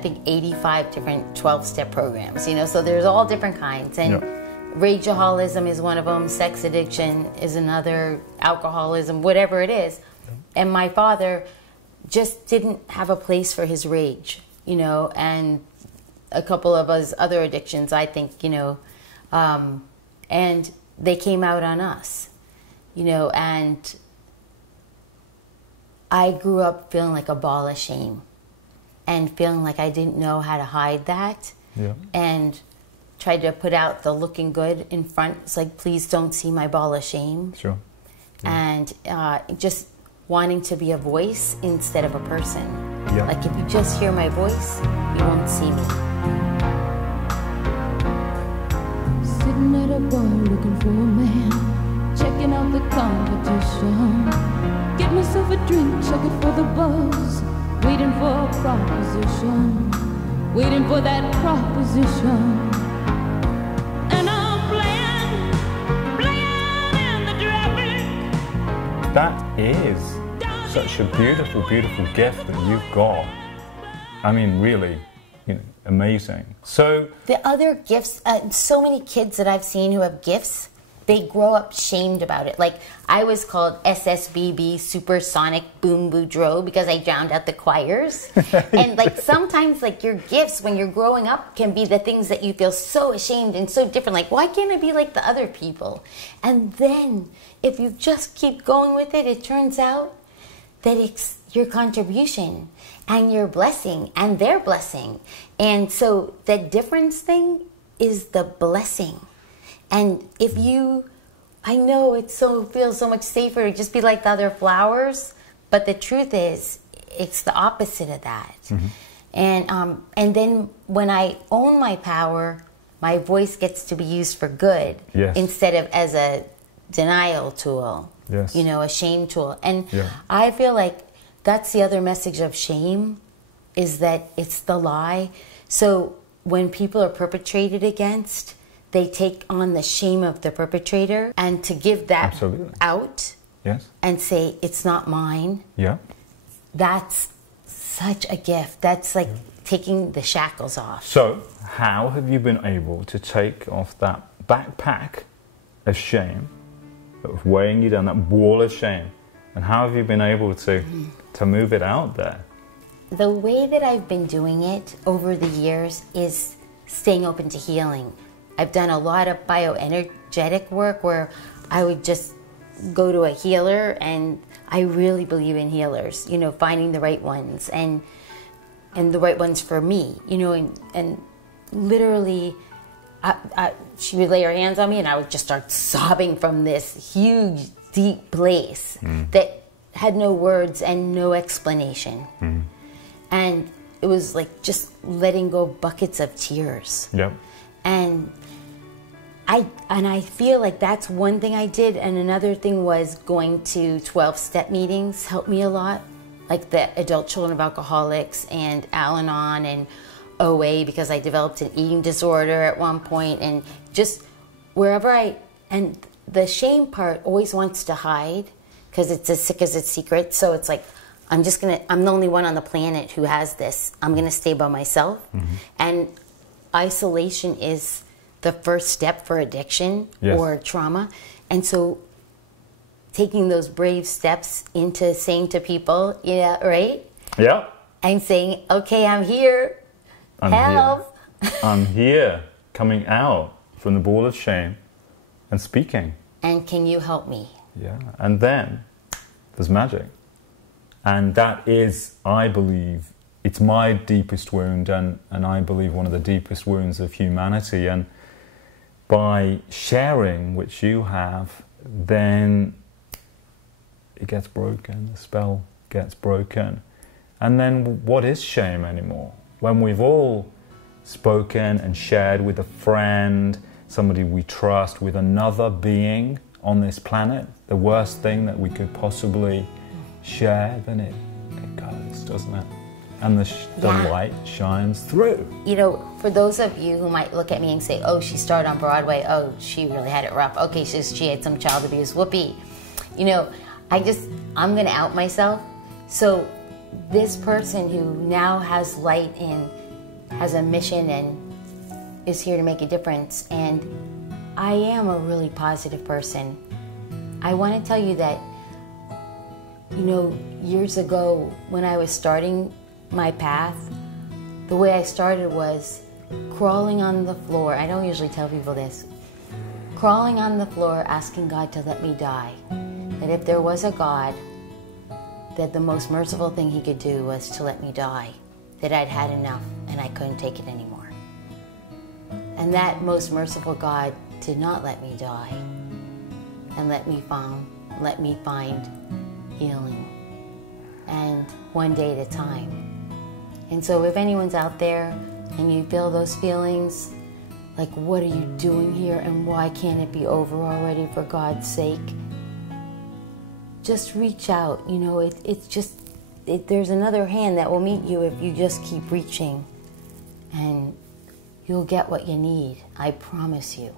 think 85 different 12-step programs, you know, so there's all different kinds. And rageaholicism is one of them, sex addiction is another, alcoholism, whatever it is. And my father just didn't have a place for his rage, you know, and a couple of his other addictions, I think, you know, and they came out on us, you know, and I grew up feeling like a ball of shame and feeling like I didn't know how to hide that, and tried to put out the looking good in front. It's like, please don't see my ball of shame. Sure. And just wanting to be a voice instead of a person. Yeah. Like, if you just hear my voice, you won't see me. Sitting at a bar looking for a man, checking out the competition. Get myself a drink, check it for the buzz. Waiting for a proposition, waiting for that proposition. And I'm playing in the traffic. That is such a beautiful, beautiful gift that you've got. I mean, really, you know, amazing. So the other gifts, so many kids that I've seen who have gifts, they grow up shamed about it. Like, I was called SSBB, Supersonic Boom Boudreau, because I drowned out the choirs. And like, sometimes like your gifts when you're growing up can be the things that you feel so ashamed and so different. Like, why can't I be like the other people? And then if you just keep going with it, it turns out that it's your contribution and your blessing and their blessing. And so the difference thing is the blessing. And if you, I know it feels so much safer to just be like the other flowers, but the truth is, it's the opposite of that. And then when I own my power, my voice gets to be used for good instead of as a denial tool, you know, a shame tool. And I feel like that's the other message of shame, is that it's the lie. So when people are perpetrated against, they take on the shame of the perpetrator, and to give that out and say, it's not mine, that's such a gift. That's like taking the shackles off. So how have you been able to take off that backpack of shame that was weighing you down, that wall of shame, and how have you been able to move it out there? The way that I've been doing it over the years is staying open to healing. I've done a lot of bioenergetic work where I would just go to a healer, and I really believe in healers, you know, finding the right ones and the right ones for me, you know, and literally she would lay her hands on me and I would just start sobbing from this huge, deep place that had no words and no explanation. And it was like just letting go buckets of tears. And I feel like that's one thing I did, and another thing was going to 12-step meetings helped me a lot, like the Adult Children of Alcoholics and al-anon and OA, because I developed an eating disorder at one point, and just wherever and the shame part always wants to hide because it's as sick as its secret. So it's like, I'm the only one on the planet who has this. I'm gonna stay by myself. And isolation is the first step for addiction or trauma. And so taking those brave steps into saying to people, and saying, okay, I'm here, help. I'm here, coming out from the ball of shame and speaking. And can you help me? And then there's magic. And that is, I believe, it's my deepest wound, and I believe one of the deepest wounds of humanity. And by sharing, which you have, then it gets broken, the spell gets broken. And then what is shame anymore? When we've all spoken and shared with a friend, somebody we trust, with another being on this planet, the worst thing that we could possibly share, then it goes, doesn't it? And the light shines through. You know, for those of you who might look at me and say, oh, she starred on Broadway, oh, she really had it rough, okay, she had some child abuse, whoopee. You know, I'm gonna out myself. So this person who now has light in has a mission and is here to make a difference. And I am a really positive person. I want to tell you that, you know, years ago when I was starting my path, the way I started was crawling on the floor. I don't usually tell people this. Crawling on the floor, asking God to let me die. That if there was a God, that the most merciful thing he could do was to let me die. That I'd had enough and I couldn't take it anymore. And that most merciful God did not let me die and let me find healing, and one day at a time. And so if anyone's out there and you feel those feelings, like what are you doing here and why can't it be over already, for God's sake, just reach out. You know, there's another hand that will meet you if you just keep reaching, and you'll get what you need. I promise you.